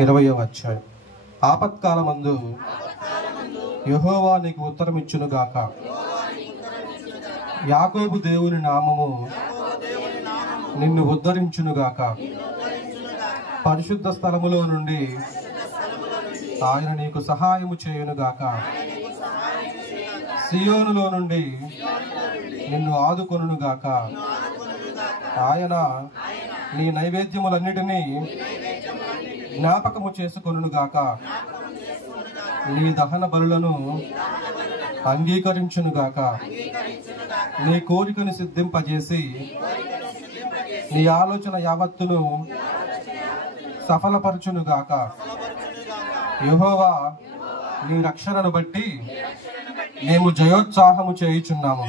20వ అధ్యాయం. ఆపత్కాలమందు యెహోవా నీకు ఉత్తరమిచ్చునుగాక. యాకోబు దేవుని నామము నిన్ను ఉద్ధరించునుగాక. పరిశుద్ధ స్థలములో నుండి ఆయన నీకు సహాయము చేయునుగాక. సియోనులో నుండి నిన్ను ఆదుకొనుగాక. ఆయన నీ నైవేద్యములన్నిటినీ జ్ఞాపకము చేసుకొనుగాక. నీ దహన బలులను అంగీకరించునుగాక. నీ కోరికను సిద్ధింపజేసి నీ ఆలోచన యావత్తును సఫలపరచునుగాక. యెహోవా నీ రక్షణను బట్టి మేము జయోత్సాహము చేయుచున్నాము.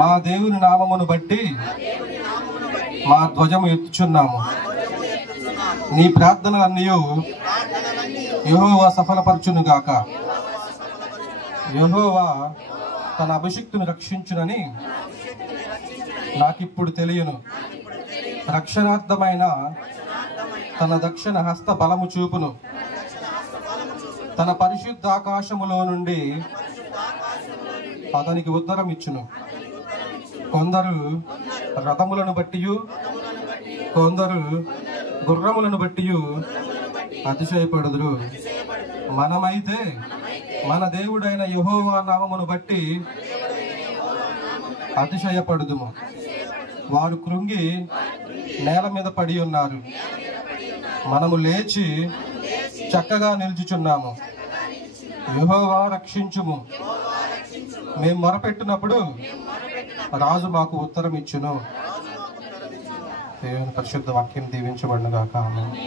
మా దేవుని నామమును బట్టి మా ధ్వజము ఎత్తుచున్నాము. నీ ప్రార్థనలన్నీ యెహోవా సఫలపరచునుగాక. యెహోవా తన అభిషిక్తుని రక్షించునని నాకిప్పుడు తెలియను. రక్షణార్థమైన తన దక్షిణ హస్త బలము చూపును. తన పరిశుద్ధ ఆకాశములో నుండి అతనికి ఉత్తరం ఇచ్చును. కొందరు రథములను బట్టియు కొందరు గుర్రములను బట్టియు అతిశయపడుదురు. మనమైతే మన దేవుడైన యెహోవా నామమును బట్టి అతిశయపడుదుము. వారు కృంగి నేల మీద పడి ఉన్నారు. మనము లేచి చక్కగా నిల్చుచున్నాము. యెహోవా రక్షించుము. మేము మొరపెట్టినప్పుడు రాజు మాకు ఉత్తరం ఇచ్చును. దేవుని పరిశుద్ధ వాక్యం దీవించబడునుగాక. ఆమేన్.